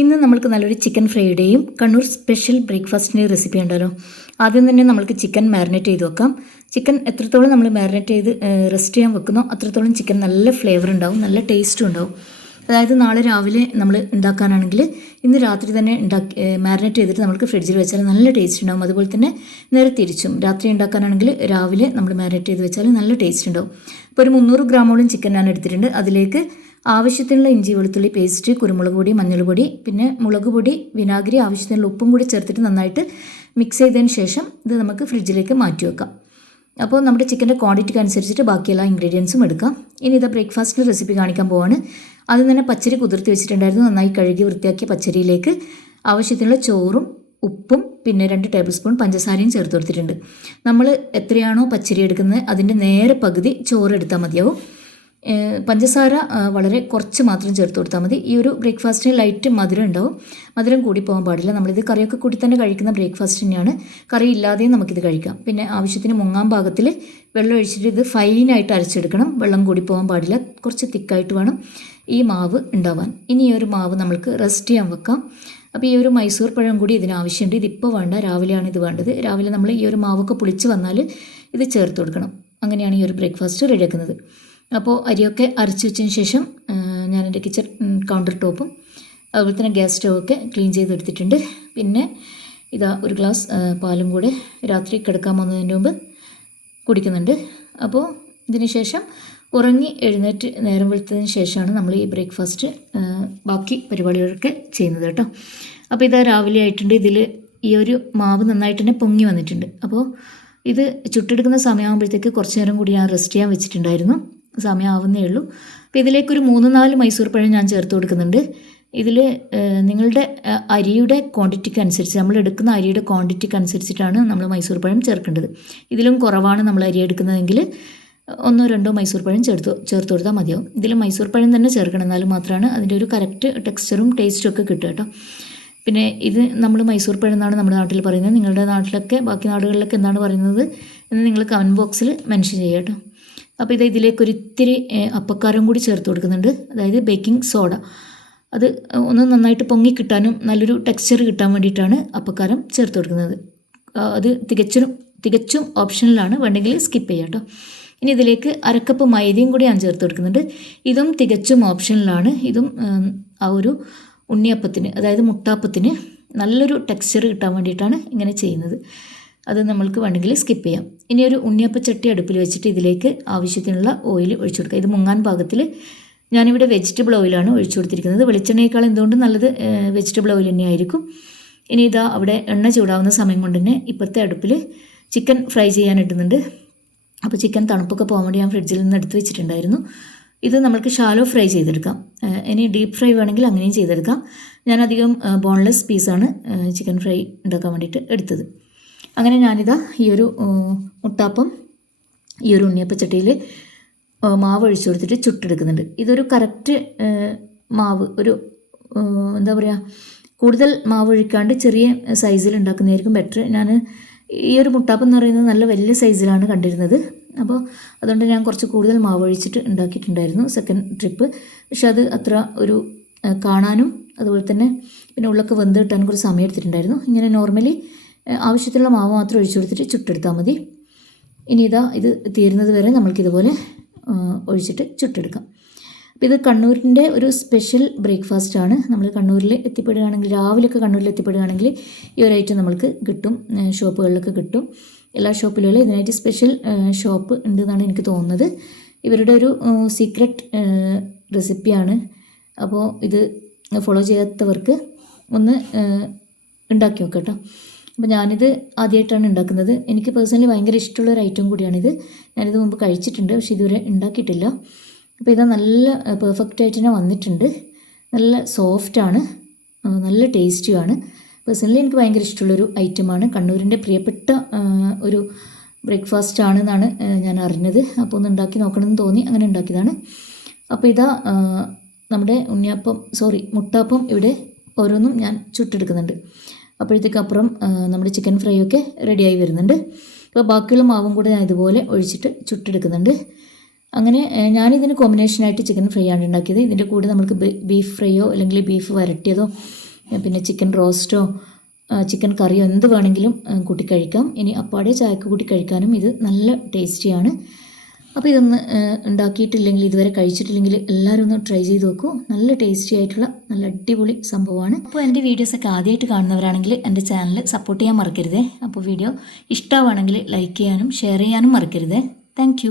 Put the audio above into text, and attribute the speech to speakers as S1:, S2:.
S1: ഇന്ന് നമ്മൾക്ക് നല്ലൊരു ചിക്കൻ ഫ്രൈഡേയും കണ്ണൂർ സ്പെഷ്യൽ ബ്രേക്ക്ഫാസ്റ്റിന്റെ റെസിപ്പി ഉണ്ടല്ലോ. ആദ്യം തന്നെ നമ്മൾക്ക് ചിക്കൻ മാരിനേറ്റ് ചെയ്ത് വെക്കാം. ചിക്കൻ എത്രത്തോളം നമ്മൾ മാരിനേറ്റ് ചെയ്ത് റെസ്റ്റ് ചെയ്യാൻ വെക്കുന്നോ അത്രത്തോളം ചിക്കൻ നല്ല ഫ്ലേവർ ഉണ്ടാവും നല്ല ടേസ്റ്റും ഉണ്ടാവും. അതായത് നാളെ രാവിലെ നമ്മൾ ഉണ്ടാക്കാനാണെങ്കിൽ ഇന്ന് രാത്രി തന്നെ ഉണ്ടാക്കി മാരിനേറ്റ് ചെയ്തിട്ട് നമുക്ക് ഫ്രിഡ്ജിൽ വെച്ചാൽ നല്ല ടേസ്റ്റ് ഉണ്ടാവും. അതുപോലെ തന്നെ നേരെ തിരിച്ചും രാത്രി ഉണ്ടാക്കാനാണെങ്കിൽ രാവിലെ നമ്മൾ മാരിനേറ്റ് ചെയ്ത് വെച്ചാൽ നല്ല ടേസ്റ്റ് ഉണ്ടാവും. അപ്പോൾ ഒരു മുന്നൂറ് ഗ്രാമോളം ചിക്കൻ ഞാൻ എടുത്തിട്ടുണ്ട്. അതിലേക്ക് ആവശ്യത്തിനുള്ള ഇഞ്ചി വെളുത്തുള്ളി പേസ്റ്റ് കുരുമുളക് പൊടി മഞ്ഞൾ പിന്നെ മുളക് പൊടി വിനാഗിരി ആവശ്യത്തിനുള്ള ഉപ്പും കൂടി ചേർത്തിട്ട് നന്നായിട്ട് മിക്സ് ചെയ്തതിന് ശേഷം ഇത് നമുക്ക് ഫ്രിഡ്ജിലേക്ക് മാറ്റി വെക്കാം. അപ്പോൾ നമ്മുടെ ചിക്കന്റെ ക്വാണ്ടിറ്റിക്ക് അനുസരിച്ചിട്ട് ബാക്കി എല്ലാ ഇൻഗ്രീഡിയൻസും എടുക്കാം. ഇനി ഇത് ബ്രേക്ക്ഫാസ്റ്റിന്റെ റെസിപ്പി കാണിക്കാൻ പോവാണ്. ആദ്യം തന്നെ പച്ചരി കുതിർത്ത് വെച്ചിട്ടുണ്ടായിരുന്നു. നന്നായി കഴുകി വൃത്തിയാക്കിയ പച്ചരിയിലേക്ക് ആവശ്യത്തിനുള്ള ചോറും ഉപ്പും പിന്നെ രണ്ട് ടേബിൾ സ്പൂൺ പഞ്ചസാരയും ചേർത്ത് കൊടുത്തിട്ടുണ്ട്. നമ്മൾ എത്രയാണോ പച്ചരി എടുക്കുന്നത് അതിന്റെ നേരെ പകുതി ചോറ് എടുത്താൽ മതിയാവും. പഞ്ചസാര വളരെ കുറച്ച് മാത്രം ചേർത്ത് കൊടുത്താൽ മതി. ഈ ഒരു ബ്രേക്ക്ഫാസ്റ്റിന് ലൈറ്റ് മധുരം ഉണ്ടാവും. മധുരം കൂടി പോകാൻ പാടില്ല. നമ്മളിത് കറിയൊക്കെ കൂടി തന്നെ കഴിക്കുന്ന ബ്രേക്ക്ഫാസ്റ്റ് തന്നെയാണ്. കറി ഇല്ലാതെയും നമുക്കിത് കഴിക്കാം. പിന്നെ ആവശ്യത്തിന് മുങ്ങാം പാകത്തിൽ വെള്ളം ഒഴിച്ചിട്ട് ഇത് ഫൈനായിട്ട് അരച്ചെടുക്കണം. വെള്ളം കൂടി പോകാൻ പാടില്ല. കുറച്ച് തിക്കായിട്ട് വേണം ഈ മാവ് ഉണ്ടാവാൻ. ഇനി ഈ ഒരു മാവ് നമുക്ക് റെസ്റ്റ് ചെയ്യാൻ വെക്കാം. അപ്പോൾ ഈ ഒരു മൈസൂർ പഴം കൂടി ഇതിന് ആവശ്യമുണ്ട്. ഇതിപ്പോൾ വേണ്ട. രാവിലെയാണ് ഇത് വേണ്ടത്. രാവിലെ നമ്മൾ ഈ ഒരു മാവൊക്കെ പുളിച്ച് വന്നാൽ ഇത് ചേർത്ത് കൊടുക്കണം. അങ്ങനെയാണ് ഈ ഒരു ബ്രേക്ക്ഫാസ്റ്റ് റെഡിയാക്കുന്നത് അപ്പോൾ അരിയൊക്കെ അരച്ച് വെച്ചതിന് ശേഷം ഞാൻ എന്റെ കിച്ചൺ കൗണ്ടർ ടോപ്പും അതുപോലെ തന്നെ ഗ്യാസ് സ്റ്റൗവൊക്കെ ക്ലീൻ ചെയ്തെടുത്തിട്ടുണ്ട് പിന്നെ ഇതാ ഒരു ഗ്ലാസ് പാലും കൂടെ രാത്രി കിടക്കാൻ വന്നതിന് മുമ്പ് കുടിക്കുന്നുണ്ട്. അപ്പോൾ ഇതിന് ശേഷം ഉറങ്ങി എഴുന്നേറ്റ് നേരം വെളുത്തതിന് ശേഷമാണ് നമ്മൾ ഈ ബ്രേക്ക്ഫാസ്റ്റ് ബാക്കി പരിപാടികളൊക്കെ ചെയ്യുന്നത് കേട്ടോ. അപ്പോൾ ഇതാ രാവിലെ ആയിട്ടുണ്ട്. ഇതിൽ ഈ ഒരു മാവ് നന്നായിട്ട് തന്നെ പൊങ്ങി വന്നിട്ടുണ്ട്. അപ്പോൾ ഇത് ചുട്ടെടുക്കുന്ന സമയമാകുമ്പോഴത്തേക്ക് കുറച്ച് നേരം കൂടി ഞാൻ റെസ്റ്റ് ചെയ്യാൻ വെച്ചിട്ടുണ്ടായിരുന്നു. സമയമാവുന്നേ ഉള്ളൂ അപ്പോൾ ഇതിലേക്കൊരു മൂന്ന് നാല് മൈസൂർ പഴം ഞാൻ ചേർത്ത് കൊടുക്കുന്നുണ്ട്. ഇതിൽ നിങ്ങളുടെ അരിയുടെ ക്വാണ്ടിറ്റിക്ക് അനുസരിച്ച് നമ്മൾ എടുക്കുന്ന അരിയുടെ ക്വാണ്ടിറ്റിക്ക് അനുസരിച്ചിട്ടാണ് നമ്മൾ മൈസൂർ പഴം ചേർക്കേണ്ടത്. ഇതിലും കുറവാണ് നമ്മൾ അരി എടുക്കുന്നതെങ്കിൽ ഒന്നോ രണ്ടോ മൈസൂർ പഴം ചേർത്ത് ചേർത്ത് കൊടുത്താൽ മതിയാവും. ഇതിൽ മൈസൂർ പഴം തന്നെ ചേർക്കണം എന്നാലും മാത്രമാണ് അതിന്റെ ഒരു കറക്റ്റ് ടെക്സ്ചറും ടേസ്റ്റും ഒക്കെ കിട്ടുക കേട്ടോ. പിന്നെ ഇത് നമ്മൾ മൈസൂർ പഴം എന്നാണ് നമ്മുടെ നാട്ടിൽ പറയുന്നത്. നിങ്ങളുടെ നാട്ടിലൊക്കെ ബാക്കി നാടുകളിലൊക്കെ എന്താണ് പറയുന്നത് എന്ന് നിങ്ങൾ കമന്റ് ബോക്സിൽ മെൻഷൻ ചെയ്യുക കേട്ടോ. അപ്പോൾ ഇത് ഇതിലേക്ക് ഒരു ഇത്തിരി അപ്പക്കാരം കൂടി ചേർത്ത് കൊടുക്കുന്നുണ്ട്. അതായത് ബേക്കിംഗ് സോഡ. അത് ഒന്ന് നന്നായിട്ട് പൊങ്ങി കിട്ടാനും നല്ലൊരു ടെക്സ്ചർ കിട്ടാൻ വേണ്ടിയിട്ടാണ് അപ്പക്കാരം ചേർത്ത് കൊടുക്കുന്നത്. അത് തികച്ചും തികച്ചും ഓപ്ഷനിലാണ്. വേണ്ടെങ്കിൽ സ്കിപ്പ് ചെയ്യാം കേട്ടോ. ഇനി ഇതിലേക്ക് അരക്കപ്പ് മൈദയും കൂടി ഞാൻ ചേർത്ത് കൊടുക്കുന്നുണ്ട്. ഇതും തികച്ചും ഓപ്ഷനിലാണ്. ഇതും ആ ഒരു ഉണ്ണിയപ്പത്തിന് അതായത് മുട്ടാപ്പത്തിന് നല്ലൊരു ടെക്സ്ചർ കിട്ടാൻ വേണ്ടിയിട്ടാണ് ഇങ്ങനെ ചെയ്യുന്നത്. അത് നമ്മൾക്ക് വേണമെങ്കിൽ സ്കിപ്പ് ചെയ്യാം. ഇനി ഒരു ഉണ്ണിയപ്പച്ചട്ടി അടുപ്പിൽ വെച്ചിട്ട് ഇതിലേക്ക് ആവശ്യത്തിനുള്ള ഓയിൽ ഒഴിച്ചു കൊടുക്കുക ഇത് മുങ്ങാൻ പാകത്തിൽ ഞാനിവിടെ വെജിറ്റബിൾ ഓയിലാണ് ഒഴിച്ചു കൊടുത്തിരിക്കുന്നത്. വെളിച്ചെണ്ണയേക്കാൾ എന്തുകൊണ്ട് നല്ലത് വെജിറ്റബിൾ ഓയിൽ തന്നെയായിരിക്കും. ഇനി ഇതാ അവിടെ എണ്ണ ചൂടാവുന്ന സമയം കൊണ്ട് തന്നെ ഇപ്പോഴത്തെ അടുപ്പിൽ ചിക്കൻ ഫ്രൈ ചെയ്യാൻ ഇട്ടുന്നുണ്ട് അപ്പോൾ ചിക്കൻ തണുപ്പൊക്കെ പോകാൻ വേണ്ടി ഞാൻ ഫ്രിഡ്ജിൽ നിന്ന് എടുത്ത് വെച്ചിട്ടുണ്ടായിരുന്നു. ഇത് നമ്മൾക്ക് ഷാലോ ഫ്രൈ ചെയ്തെടുക്കാം. ഇനി ഡീപ്പ് ഫ്രൈ വേണമെങ്കിൽ അങ്ങനെയും ചെയ്തെടുക്കാം. ഞാനധികം ബോൺലെസ് പീസാണ് ചിക്കൻ ഫ്രൈ ഉണ്ടാക്കാൻ വേണ്ടിയിട്ട് എടുത്തത്. അങ്ങനെ ഞാനിതാ ഈ ഒരു മുട്ടാപ്പം ഈ ഒരു ഉണ്ണിയപ്പച്ചട്ടിയിൽ മാവ് ഒഴിച്ചു കൊടുത്തിട്ട് ചുട്ടെടുക്കുന്നുണ്ട്. ഇതൊരു കറക്റ്റ് മാവ് ഒരു എന്താ പറയുക കൂടുതൽ മാവ് ഒഴിക്കാണ്ട് ചെറിയ സൈസിൽ ഉണ്ടാക്കുന്നതായിരിക്കും ബെറ്റർ. ഞാൻ ഈ ഒരു മുട്ടാപ്പം എന്ന് പറയുന്നത് നല്ല വലിയ സൈസിലാണ് കണ്ടിരുന്നത്. അപ്പോൾ അതുകൊണ്ട് ഞാൻ കുറച്ച് കൂടുതൽ മാവ് ഒഴിച്ചിട്ട് ഉണ്ടാക്കിയിട്ടുണ്ടായിരുന്നു സെക്കൻഡ് ട്രിപ്പ് പക്ഷെ അത് അത്ര ഒരു കാണാനും അതുപോലെ തന്നെ പിന്നെ ഉള്ളൊക്കെ വെന്ത് കിട്ടാനും കുറച്ച് സമയം എടുത്തിട്ടുണ്ടായിരുന്നു. ഇങ്ങനെ നോർമലി ആവശ്യത്തിലുള്ള മാവ് മാത്രം ഒഴിച്ചു കൊടുത്തിട്ട് ചുട്ടെടുത്താൽ മതി. ഇനി ഇതാ ഇത് തീരുന്നത് വരെ നമ്മൾക്കിതുപോലെ ഒഴിച്ചിട്ട് ചുട്ടെടുക്കാം. അപ്പോൾ ഇത് കണ്ണൂരിന്റെ ഒരു സ്പെഷ്യൽ ബ്രേക്ക്ഫാസ്റ്റ് ആണ്. നമ്മൾ കണ്ണൂരിൽ എത്തിപ്പെടുകയാണെങ്കിൽ രാവിലെയൊക്കെ കണ്ണൂരിൽ എത്തിപ്പെടുകയാണെങ്കിൽ ഈ ഒരു ഐറ്റം നമ്മൾക്ക് കിട്ടും. ഷോപ്പുകളിലൊക്കെ കിട്ടും. എല്ലാ ഷോപ്പിലും ഇതിനായിട്ട് സ്പെഷ്യൽ ഷോപ്പ് ഉണ്ട് എന്നാണ് എനിക്ക് തോന്നുന്നത്. ഇവരുടെ ഒരു സീക്രട്ട് റെസിപ്പിയാണ് അപ്പോൾ ഇത് ഫോളോ ചെയ്യാത്തവർക്ക് ഒന്ന് ഉണ്ടാക്കി നോക്കാം കേട്ടോ. അപ്പോൾ ഞാനിത് ആദ്യമായിട്ടാണ് ഉണ്ടാക്കുന്നത്. എനിക്ക് പേഴ്സണലി ഭയങ്കര ഇഷ്ടമുള്ള ഒരു ഐറ്റം കൂടിയാണിത്. ഞാനിത് മുമ്പ് കഴിച്ചിട്ടുണ്ട് പക്ഷേ ഇതുവരെ ഉണ്ടാക്കിയിട്ടില്ല. അപ്പോൾ ഇത് നല്ല പെർഫെക്റ്റ് ആയിട്ട് തന്നെ വന്നിട്ടുണ്ട്. നല്ല സോഫ്റ്റാണ് നല്ല ടേസ്റ്റിയുമാണ് പേഴ്സണലി എനിക്ക് ഭയങ്കര ഇഷ്ടമുള്ളൊരു ഐറ്റമാണ് കണ്ണൂരിന്റെ പ്രിയപ്പെട്ട ഒരു ബ്രേക്ക്ഫാസ്റ്റ് ആണെന്നാണ് ഞാൻ അറിഞ്ഞത്. അപ്പോൾ ഒന്ന് ഉണ്ടാക്കി നോക്കണമെന്ന് തോന്നി അങ്ങനെ ഉണ്ടാക്കിയതാണ്. അപ്പോൾ ഇതാ നമ്മുടെ ഉണ്ണിയപ്പം സോറി മുട്ടാപ്പം ഇവിടെ ഓരോന്നും ഞാൻ ചുട്ടെടുക്കുന്നുണ്ട്. അപ്പോഴത്തേക്ക് അപ്പുറം നമ്മുടെ ചിക്കൻ ഫ്രൈ ഒക്കെ റെഡിയായി വരുന്നുണ്ട്. അപ്പോൾ ബാക്കിയുള്ള മാവും കൂടെ ഞാൻ ഇതുപോലെ ഒഴിച്ചിട്ട് ചുട്ടെടുക്കുന്നുണ്ട്. അങ്ങനെ ഞാനിതിന് കോമ്പിനേഷനായിട്ട് ചിക്കൻ ഫ്രൈ ആണ് ഉണ്ടാക്കിയത്. ഇതിന്റെ കൂടെ നമുക്ക് ബീഫ് ഫ്രൈയോ അല്ലെങ്കിൽ ബീഫ് വരട്ടിയതോ പിന്നെ ചിക്കൻ റോസ്റ്റോ ചിക്കൻ കറിയോ എന്ത് വേണമെങ്കിലും കൂട്ടി കഴിക്കാം. ഇനി അപ്പാടെ ചായക്ക് കൂട്ടി കഴിക്കാനും ഇത് നല്ല ടേസ്റ്റിയാണ് അപ്പോൾ ഇതൊന്ന് ഉണ്ടാക്കിയിട്ടില്ലെങ്കിൽ ഇതുവരെ കഴിച്ചിട്ടില്ലെങ്കിൽ എല്ലാവരും ഒന്ന് ട്രൈ ചെയ്ത് നോക്കൂ. നല്ല ടേസ്റ്റി ആയിട്ടുള്ള നല്ല അടിപൊളി സംഭവമാണ്. അപ്പോൾ എന്റെ വീഡിയോസൊക്കെ ആദ്യമായിട്ട് കാണുന്നവരാണെങ്കിൽ എന്റെ ചാനൽ സപ്പോർട്ട് ചെയ്യാൻ മറക്കരുതേ. അപ്പോൾ വീഡിയോ ഇഷ്ടമാണെങ്കിൽ ലൈക്ക് ചെയ്യാനും ഷെയർ ചെയ്യാനും മറക്കരുതേ. താങ്ക്